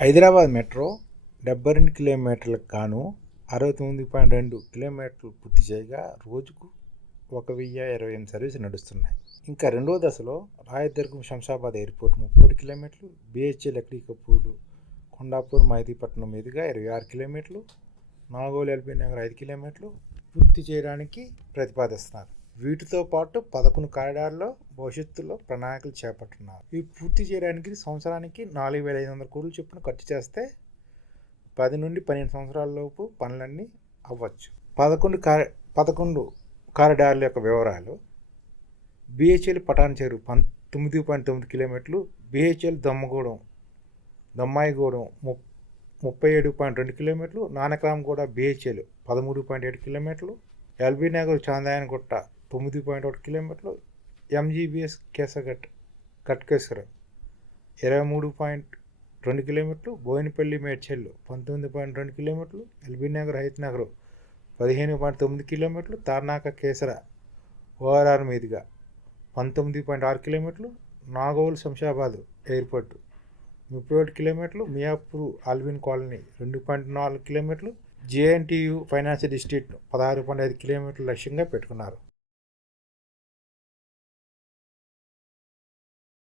Hyderabad metro డెబ్బై రెండు కిలోమీటర్లకు గాను అరవై తొమ్మిది పాయింట్ రెండు కిలోమీటర్లు పూర్తి చేయగా రోజుకు ఒక వెయ్యి ఇరవై ఎనిమిది సర్వీసులు నడుస్తున్నాయి. ఇంకా రెండో దశలో రాయదుర్గం శంషాబాద్ ఎయిర్పోర్ట్ ముప్పై ఒకటి కిలోమీటర్లు బిహెచ్ఎల్ ఎక్లీకపూలు కొండాపూర్ మైదీపట్నం మీదుగా ఇరవై ఆరు కిలోమీటర్లు నాగోలు ఎల్బీ నగర్ ఐదు కిలోమీటర్లు పూర్తి చేయడానికి ప్రతిపాదిస్తున్నారు. వీటితో పాటు పదకొండు కారిడార్లో భవిష్యత్తులో ప్రణాళికలు చేపట్టున్నారు. ఇవి పూర్తి చేయడానికి సంవత్సరానికి నాలుగు వేల ఐదు వందల కోట్లు చొప్పున ఖర్చు చేస్తే పది నుండి పన్నెండు సంవత్సరాల లోపు పనులన్నీ అవ్వచ్చు. పదకొండు కారి పదకొండు కారిడార్ల యొక్క వివరాలు. బిహెచ్ఎల్ పటాన్ చెరు పం తొమ్మిది పాయింట్ తొమ్మిది కిలోమీటర్లు. బిహెచ్ఎల్ దమ్మగూడెం దమ్మాయిగూడెం ము ముప్పై ఏడు పాయింట్ రెండు కిలోమీటర్లు. నానక్రామ్ కూడా బిహెచ్ఎల్ పదమూడు పాయింట్ ఏడు కిలోమీటర్లు. ఎల్బీ నగర్ చాందాయనగుట్ట తొమ్మిది పాయింట్ ఒకటి కిలోమీటర్లు ఎంజీబీఎస్ కేసగట్ కట్కేశ్వరం. ఇరవై మూడు పాయింట్ రెండు కిలోమీటర్లు బోయినపల్లి మేడ్చెల్లు. పంతొమ్మిది పాయింట్ రెండు కిలోమీటర్లు ఎల్బీ నగర్ హైత్ నగర్ పదిహేను పాయింట్ తొమ్మిది కిలోమీటర్లు తార్నాక కేసర ఓఆర్ఆర్ మీదుగా. పంతొమ్మిది పాయింట్ ఆరు కిలోమీటర్లు నాగోల్ శంషాబాద్ ఎయిర్పోర్ట్. ముప్పై ఒకటి కిలోమీటర్లు మియాపూర్ ఆల్విన్ కాలనీ. రెండు పాయింట్ నాలుగు కిలోమీటర్లు జేఎన్టీయు ఫైనాన్షియల్ డిస్ట్రిక్ట్ పదహారు పాయింట్ ఐదు కిలోమీటర్ల లక్ష్యంగా పెట్టుకున్నారు.